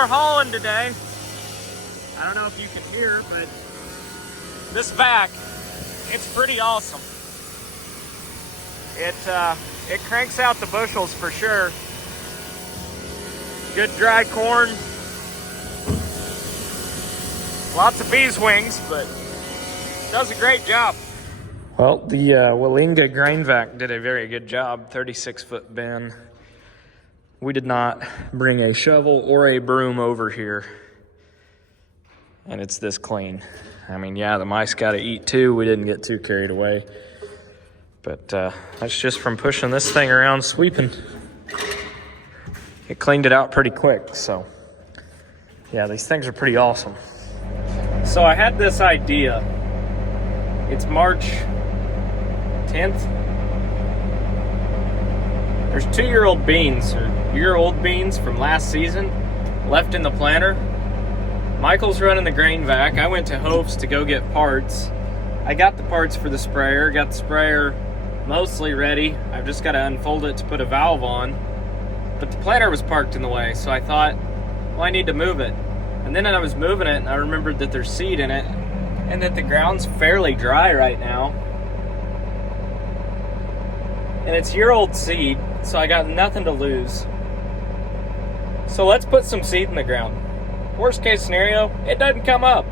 more hauling today. I don't know if you can hear, but this vac, it's pretty awesome. It cranks out the bushels for sure. Good dry corn. Lots of bees wings, but does a great job. Well, the Willinga grain vac did a very good job. 36-foot bin. We did not bring a shovel or a broom over here, and it's this clean. I mean, yeah, the mice got to eat too. We didn't get too carried away, but that's just from pushing this thing around, sweeping. It cleaned it out pretty quick, so yeah, these things are pretty awesome. So I had this idea. It's March 10th. There's 2-year-old beans, or year-old beans from last season, left in the planter. Michael's running the grain vac. I went to Hof's to go get parts. I got the parts for the sprayer, got the sprayer mostly ready. I've just got to unfold it to put a valve on. But the planter was parked in the way, so I thought, well, I need to move it. And then I was moving it, and I remembered that there's seed in it, and that the ground's fairly dry right now. And it's year-old seed, so I got nothing to lose. So let's put some seed in the ground. Worst case scenario, it doesn't come up.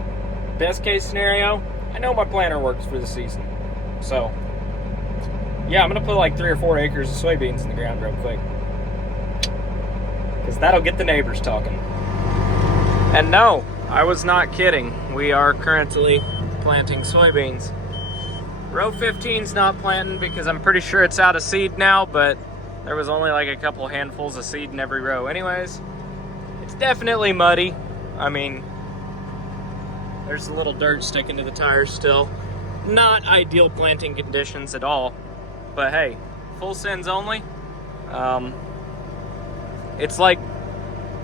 Best case scenario, I know my planter works for the season. So, yeah, I'm gonna put like 3 or 4 acres of soybeans in the ground real quick, because that'll get the neighbors talking. And no, I was not kidding. We are currently planting soybeans. Row 15's not planting because I'm pretty sure it's out of seed now, but there was only like a couple handfuls of seed in every row anyways. It's definitely muddy. I mean, there's a little dirt sticking to the tires still. Not ideal planting conditions at all, but hey, full sends only. It's like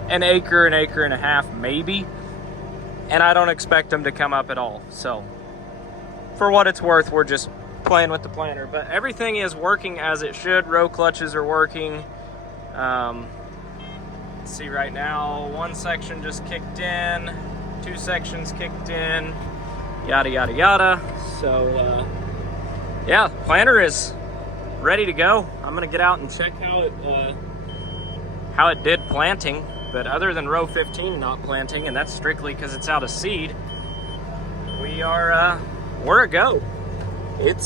an acre and a half maybe, and I don't expect them to come up at all. So for what it's worth, we're just playing with the planter, but everything is working as it should. Row clutches are working. Let's see, right now 1 section just kicked in, 2 sections kicked in, yada yada yada. So yeah, planter is ready to go. I'm gonna get out and check how it did planting. But other than row 15 not planting, and that's strictly because it's out of seed, we're a go. It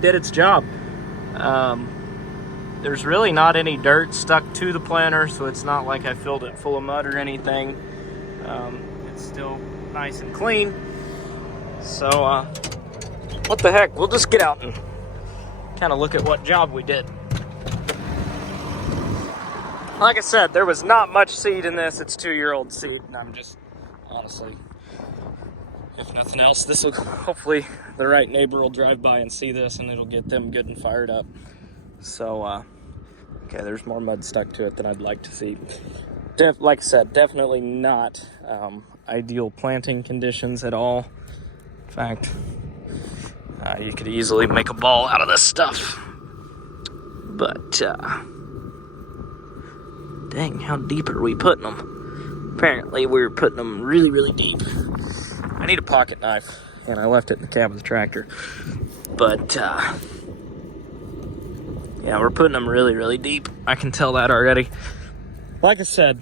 did its job. There's really not any dirt stuck to the planter, so it's not like I filled it full of mud or anything. It's still nice and clean. So what the heck, we'll just get out and kind of look at what job we did. Like I said, there was not much seed in this. It's 2-year-old seed, and I'm just, honestly, if nothing else, this will, hopefully the right neighbor will drive by and see this, and it'll get them good and fired up. So, okay, there's more mud stuck to it than I'd like to see. Like I said, definitely not ideal planting conditions at all. In fact, you could easily make a ball out of this stuff. But, dang, how deep are we putting them? Apparently we're putting them really, really deep. I need a pocket knife, and I left it in the cab of the tractor. But, yeah, we're putting them really, really deep. I can tell that already. Like I said,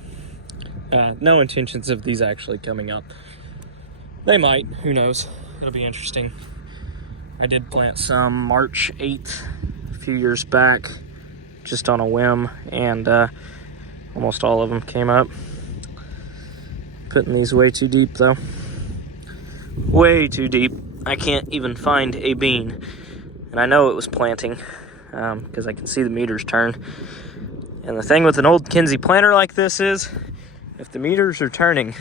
no intentions of these actually coming up. They might, who knows. It'll be interesting. I did plant some March 8th a few years back, just on a whim, and almost all of them came up. Putting these way too deep though. Way too deep. I can't even find a bean. And I know it was planting because I can see the meters turn. And the thing with an old Kinsey planter like this is, if the meters are turning,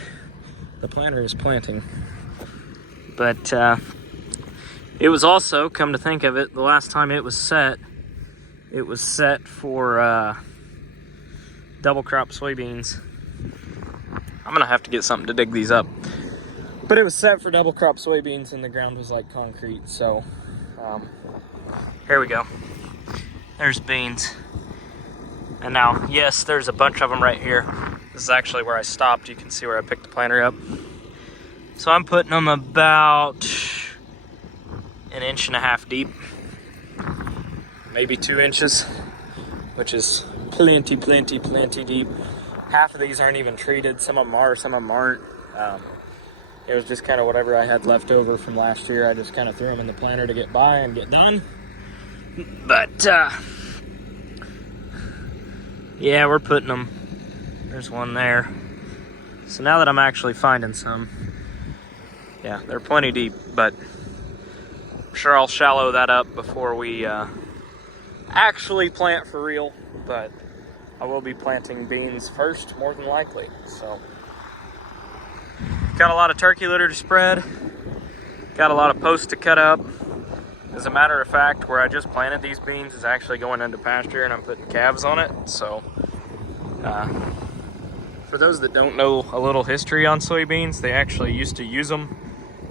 the planter is planting. But it was also, come to think of it, the last time it was set for double crop soybeans. I'm gonna have to get something to dig these up. But it was set for double crop soybeans, and the ground was like concrete, so here we go. There's beans. And now, yes, there's a bunch of them right here. This is actually where I stopped. You can see where I picked the planter up. So I'm putting them about 1.5 inches deep, maybe 2 inches, which is plenty deep. Half of these aren't even treated. Some of them are, some of them aren't. It was just kind of whatever I had left over from last year. I just kind of threw them in the planter to get by and get done. But yeah, we're putting them. There's one there. So now that I'm actually finding some, yeah, they're plenty deep, but I'm sure I'll shallow that up before we actually plant for real. But I will be planting beans first, more than likely. So got a lot of turkey litter to spread, got a lot of posts to cut up. As a matter of fact, where I just planted these beans is actually going into pasture, and I'm putting calves on it. So for those that don't know a little history on soybeans, they actually used to use them.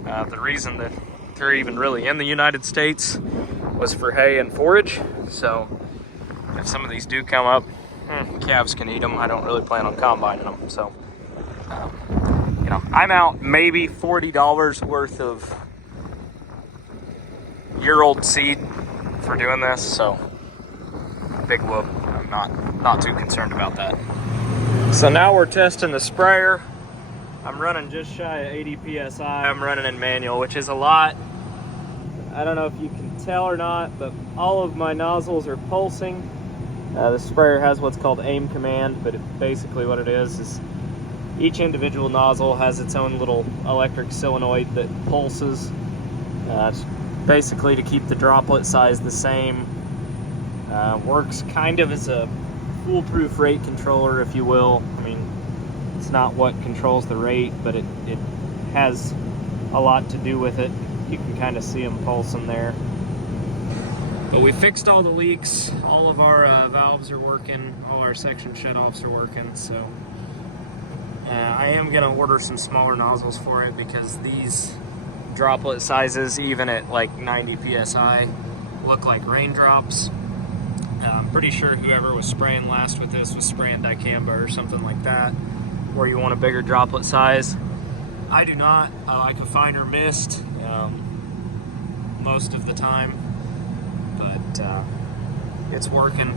The reason that they're even really in the United States was for hay and forage. So if some of these do come up, calves can eat them. I don't really plan on combining them. So you know, I'm out maybe $40 worth of year-old seed for doing this, so big whoop. I'm not too concerned about that. So now we're testing the sprayer. I'm running just shy of 80 psi. I'm running in manual, which is a lot. I don't know if you can tell or not, but all of my nozzles are pulsing. The sprayer has what's called aim command, but basically what it is each individual nozzle has its own little electric solenoid that pulses. It's basically to keep the droplet size the same. Works kind of as a foolproof rate controller, if you will. I mean, it's not what controls the rate, but it has a lot to do with it. You can kind of see them pulsing there. But we fixed all the leaks. All of our valves are working. All our section shutoffs are working. So I am going to order some smaller nozzles for it, because these droplet sizes, even at like 90 psi, look like raindrops. I'm pretty sure whoever was spraying last with this was spraying dicamba or something like that, where you want a bigger droplet size. I do not. I like a finer mist most of the time, but it's working.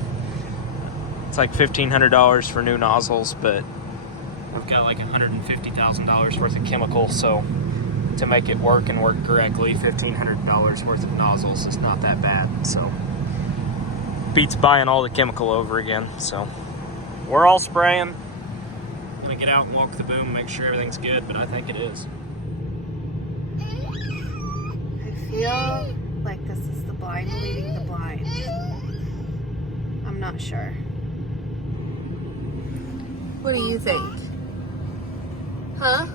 It's like $1,500 for new nozzles, but I've got like $150,000 worth of chemical, so to make it work and work correctly, $1,500 worth of nozzles is not that bad. So beats buying all the chemical over again. So we're all spraying. I'm gonna get out and walk the boom, make sure everything's good, but I think it is. I feel like this is the blind leading the blind. I'm not sure. What do you think? Huh?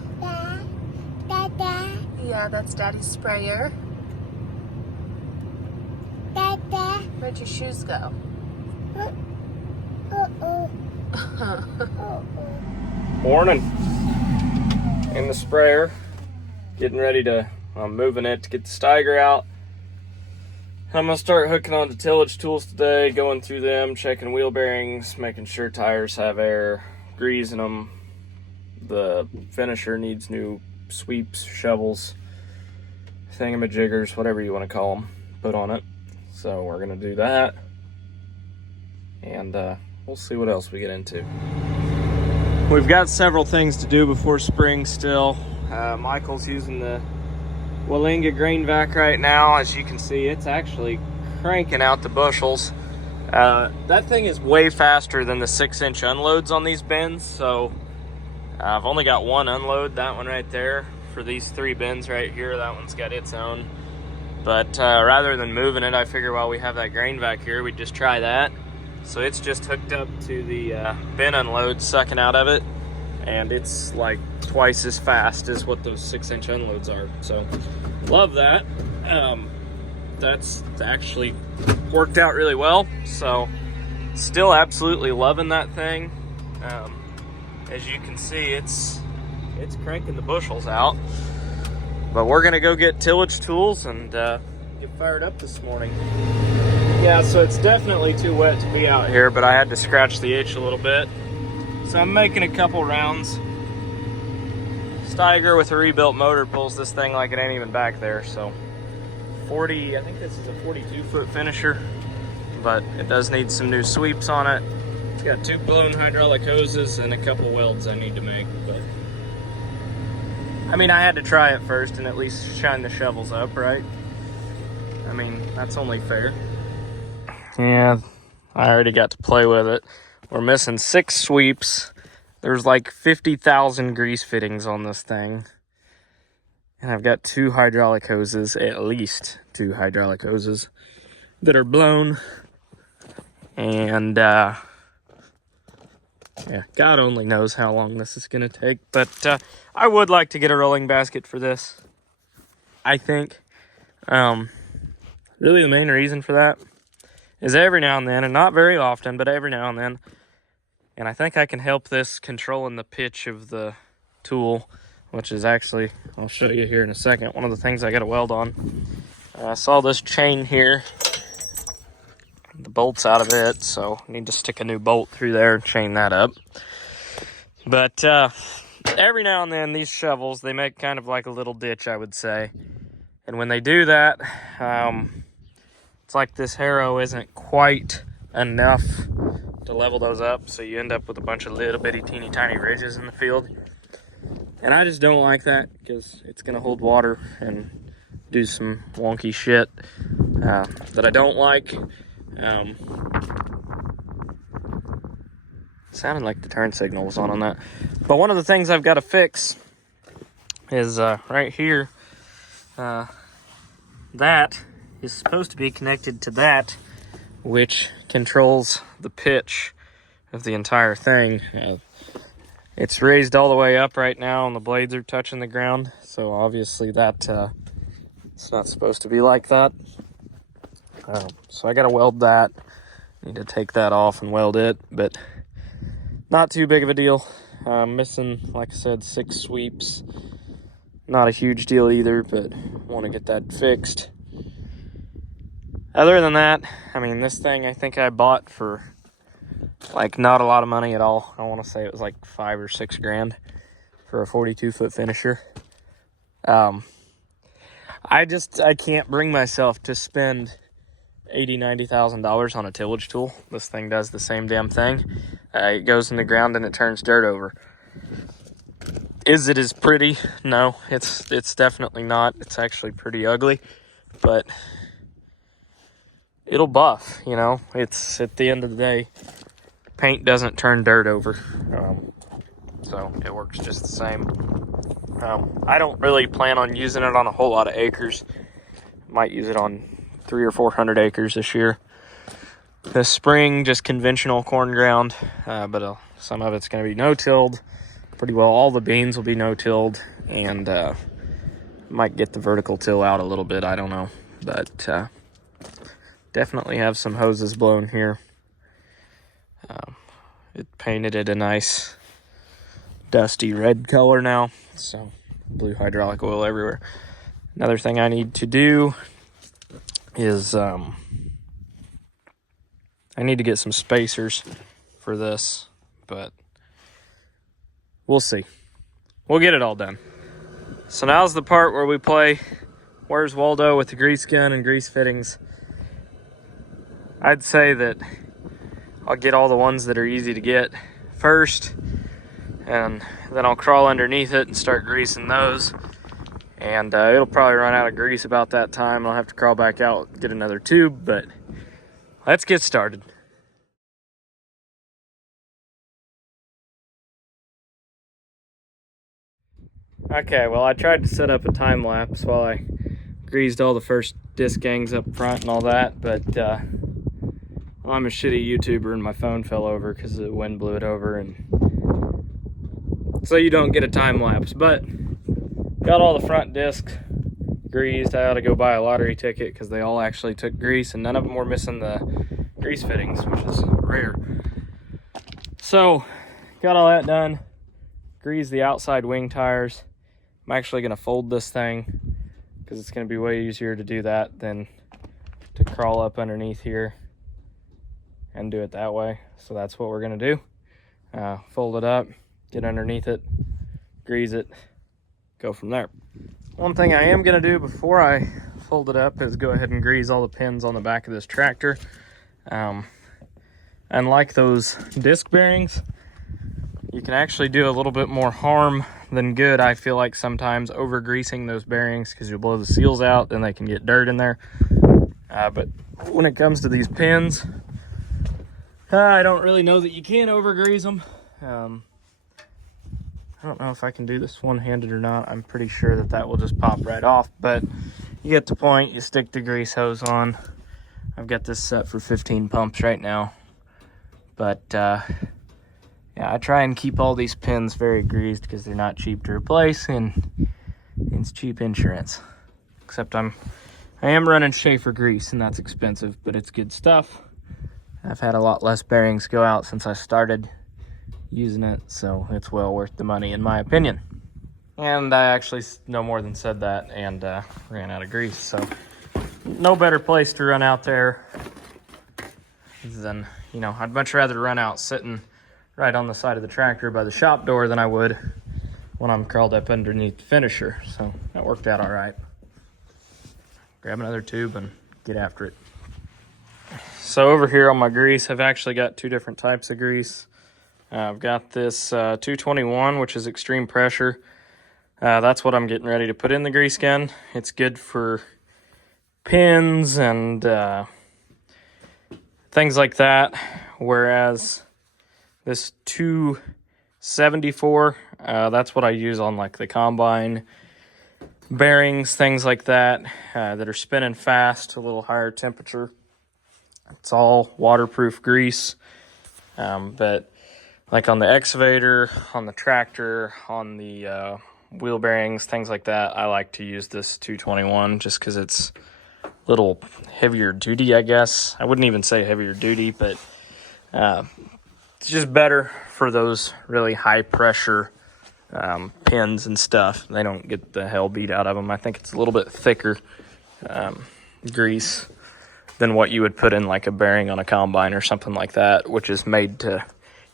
Dada. Yeah, that's Daddy's sprayer. Dada. Where'd your shoes go? Morning. In the sprayer. Getting ready to, I'm moving it to get the Steiger out. I'm going to start hooking on to tillage tools today, going through them, checking wheel bearings, making sure tires have air, greasing them. The finisher needs new sweeps, shovels, thingamajiggers, whatever you want to call them, put on it. So we're going to do that. And we'll see what else we get into. We've got several things to do before spring still. Michael's using the Wallinga grain vac right now. As you can see, it's actually cranking out the bushels. That thing is way faster than the 6-inch unloads on these bins, so I've only got one unload, that one right there. For these 3 bins right here, that one's got its own. But rather than moving it, I figure while we have that grain vac here, we'd just try that. So it's just hooked up to the bin unload, sucking out of it, and it's like twice as fast as what those 6-inch unloads are. So love that. That's actually worked out really well. So still absolutely loving that thing. As you can see, it's cranking the bushels out. But we're gonna go get tillage tools and get fired up this morning. Yeah, so it's definitely too wet to be out here, but I had to scratch the itch a little bit. So I'm making a couple rounds. Steiger with a rebuilt motor pulls this thing like it ain't even back there. So 40, I think this is a 42-foot finisher, but it does need some new sweeps on it. It's got 2 blown hydraulic hoses and a couple welds I need to make, but I mean, I had to try it first and at least shine the shovels up, right? I mean, that's only fair. Yeah, I already got to play with it. We're missing 6 sweeps. There's like 50,000 grease fittings on this thing. And I've got 2 hydraulic hoses, at least 2 hydraulic hoses that are blown. And yeah, God only knows how long this is going to take. But I would like to get a rolling basket for this, I think. Really the main reason for that is every now and then, and not very often, but every now and then, and I think I can help this controlling the pitch of the tool, which is actually, I'll show you here in a second, one of the things I got to weld on. I saw this chain here, the bolt's out of it, so I need to stick a new bolt through there and chain that up. But every now and then, these shovels, they make kind of like a little ditch, I would say. And when they do that, it's like this harrow isn't quite enough to level those up, so you end up with a bunch of little bitty teeny tiny ridges in the field. And I just don't like that because it's going to hold water and do some wonky shit that I don't like. Sounded like the turn signal was on that. But one of the things I've got to fix is right here. That is supposed to be connected to that, which controls the pitch of the entire thing. It's raised all the way up right now and the blades are touching the ground, so obviously that it's not supposed to be like that. So I gotta weld that. Need to take that off and weld it, but not too big of a deal. Missing, like I said, 6 sweeps. Not a huge deal either, but want to get that fixed. Other than that, I mean, this thing I think I bought for like not a lot of money at all. I want to say it was like $5 or $6 grand for a 42-foot finisher. I can't bring myself to spend $80,000-$90,000 on a tillage tool. This thing does the same damn thing. It goes in the ground and it turns dirt over. Is it as pretty? No, it's definitely not. It's actually pretty ugly, but it'll buff, you know. It's at the end of the day, paint doesn't turn dirt over, so it works just the same. I don't really plan on using it on a whole lot of acres. Might use it on 300 or 400 acres this year. This spring, just conventional corn ground, but some of it's going to be no-tilled. Pretty well all the beans will be no-tilled, and might get the vertical till out a little bit, I don't know. But definitely have some hoses blown here. It painted it a nice dusty red color now, so blue hydraulic oil everywhere. Another thing I need to do is I need to get some spacers for this, but we'll see. We'll get it all done. So now's the part where we play Where's Waldo with the grease gun and grease fittings. I'd say that I'll get all the ones that are easy to get first, and then I'll crawl underneath it and start greasing those. And it'll probably run out of grease about that time. I'll have to crawl back out, get another tube, but let's get started. Okay, well, I tried to set up a time lapse while I greased all the first disc gangs up front and all that, but well, I'm a shitty YouTuber and my phone fell over because the wind blew it over, and so you don't get a time lapse. But got all the front discs greased. I ought to go buy a lottery ticket because they all actually took grease, and none of them were missing the grease fittings, which is rare. So got all that done. Greased the outside wing tires. I'm actually going to fold this thing because it's going to be way easier to do that than to crawl up underneath here and do it that way. So that's what we're gonna do. Fold it up, get underneath it, grease it, go from there. One thing I am gonna do before I fold it up is go ahead and grease all the pins on the back of this tractor. Unlike those disc bearings, you can actually do a little bit more harm than good. I feel like sometimes over greasing those bearings, because you'll blow the seals out and they can get dirt in there. But when it comes to these pins, I don't really know that you can over grease them. I don't know if I can do this one-handed or not. I'm pretty sure that that will just pop right off, but you get the point. You stick the grease hose on. I've got this set for 15 pumps right now. But yeah, I try and keep all these pins very greased because they're not cheap to replace, and it's cheap insurance. Except I am running Schaefer grease, and that's expensive, but it's good stuff. I've had a lot less bearings go out since I started using it, so it's well worth the money in my opinion. And I actually no more than said that and ran out of grease, so no better place to run out there than, you know, I'd much rather run out sitting right on the side of the tractor by the shop door than I would when I'm curled up underneath the finisher. So that worked out all right. Grab another tube and get after it. So over here on my grease, I've actually got two different types of grease. I've got this 221, which is extreme pressure. That's what I'm getting ready to put in the grease gun. It's good for pins and things like that. Whereas this 274, that's what I use on like the combine bearings, things like that, that are spinning fast, a little higher temperature. It's all waterproof grease, but like on the excavator, on the tractor, on the wheel bearings, things like that, I like to use this 221 just because it's a little heavier duty, I guess. I wouldn't even say heavier duty, but it's just better for those really high pressure pins and stuff. They don't get the hell beat out of them. I think it's a little bit thicker grease than what you would put in like a bearing on a combine or something like that, which is made to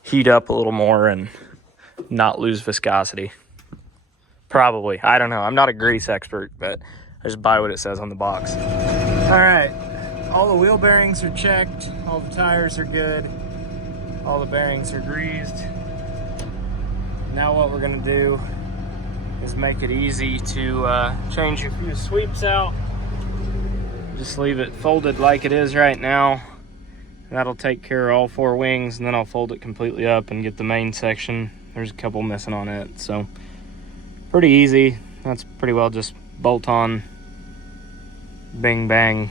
heat up a little more and not lose viscosity. Probably. I don't know. I'm not a grease expert, but I just buy what it says on the box. All right. All the wheel bearings are checked. All the tires are good. All the bearings are greased. Now what we're going to do is make it easy to change a few sweeps out. Just leave it folded like it is right now. That'll take care of all four wings, and then I'll fold it completely up and get the main section. There's a couple missing on it, so pretty easy. That's pretty well just bolt on, bing bang,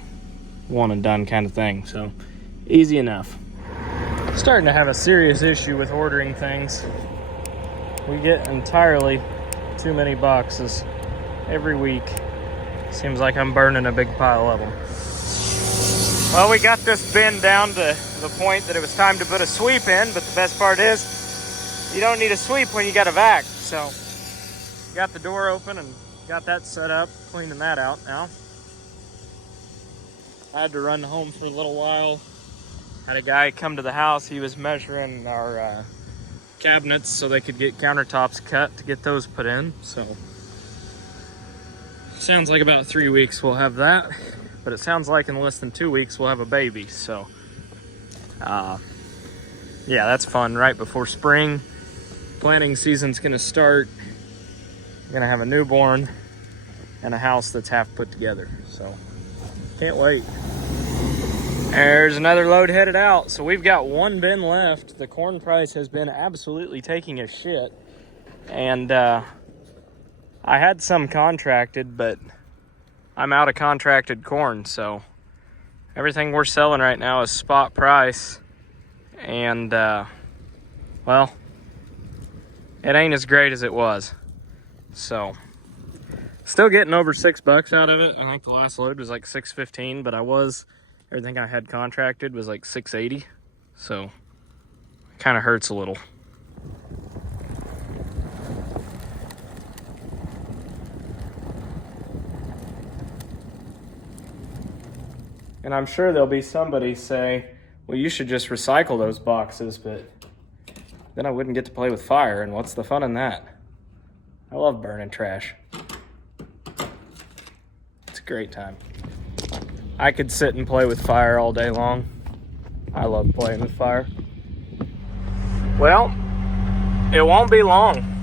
one and done kind of thing. So easy enough. Starting to have a serious issue with ordering things. We get entirely too many boxes every week. Seems like I'm burning a big pile of them. Well, we got this bin down to the point that it was time to put a sweep in, but the best part is you don't need a sweep when you got a vac. So got the door open and got that set up, cleaning that out now. I had to run home for a little while. Had a guy come to the house. He was measuring our cabinets so they could get countertops cut to get those put in. So sounds like about 3 weeks we'll have that, but it sounds like in less than 2 weeks we'll have a baby. So yeah, that's fun. Right before spring planting season's gonna start. We're gonna have a newborn and a house that's half put together, so can't wait. There's another load headed out. So we've got one bin left. The corn price has been absolutely taking a shit, and I had some contracted, but I'm out of contracted corn, so everything we're selling right now is spot price, and well, it ain't as great as it was. So still getting over $6 out of it. I think the last load was like $6.15, but everything I had contracted was like $6.80, so it kind of hurts a little. And I'm sure there'll be somebody say, well, you should just recycle those boxes, but then I wouldn't get to play with fire, and what's the fun in that? I love burning trash. It's a great time. I could sit and play with fire all day long. I love playing with fire. Well, it won't be long.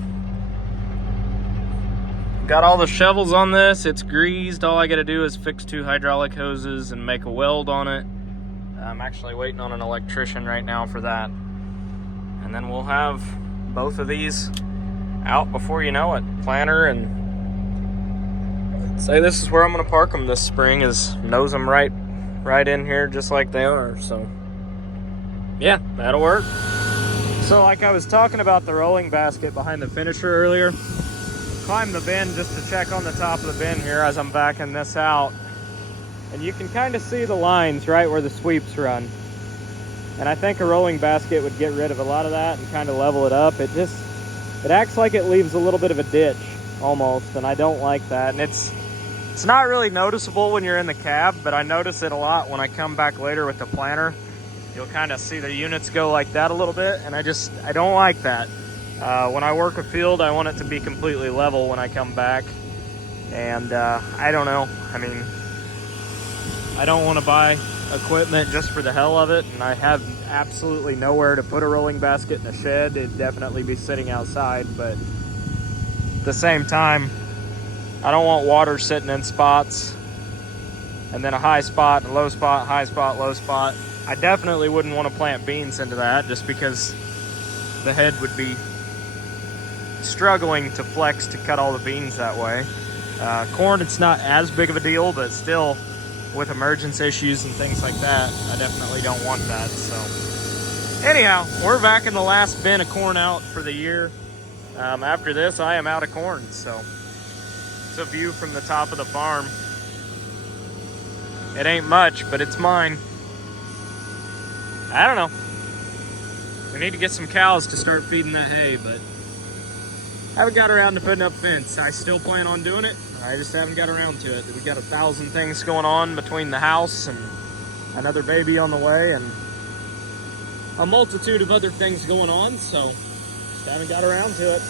Got all the shovels on this, it's greased. All I gotta do is fix 2 hydraulic hoses and make a weld on it. I'm actually waiting on an electrician right now for that. And then we'll have both of these out before you know it. Planter, and say this is where I'm gonna park them this spring, is nose them right in here just like they are. So yeah, that'll work. So like I was talking about the rolling basket behind the finisher earlier, climbed the bin just to check on the top of the bin here as I'm backing this out. And you can kind of see the lines right where the sweeps run. And I think a rolling basket would get rid of a lot of that and kind of level it up. It acts like it leaves a little bit of a ditch almost, and I don't like that. And it's not really noticeable when you're in the cab, but I notice it a lot when I come back later with the planter. You'll kind of see the units go like that a little bit, and I don't like that. When I work a field, I want it to be completely level when I come back. And I don't know. I mean, I don't want to buy equipment just for the hell of it, and I have absolutely nowhere to put a rolling basket in a shed. It'd definitely be sitting outside, but at the same time, I don't want water sitting in spots and then a high spot, a low spot, high spot, low spot. I definitely wouldn't want to plant beans into that, just because the head would be struggling to flex to cut all the beans that way. Corn, it's not as big of a deal, but still, with emergence issues and things like that, I definitely don't want that. So anyhow, we're back in the last bin of corn out for the year. After this, I am out of corn. So it's a view from the top of the farm. It ain't much, but it's mine. I don't know. We need to get some cows to start feeding that hay, but I haven't got around to putting up fence. I still plan on doing it. I just haven't got around to it. We got 1,000 things going on between the house and another baby on the way, and a multitude of other things going on, so just haven't got around to it.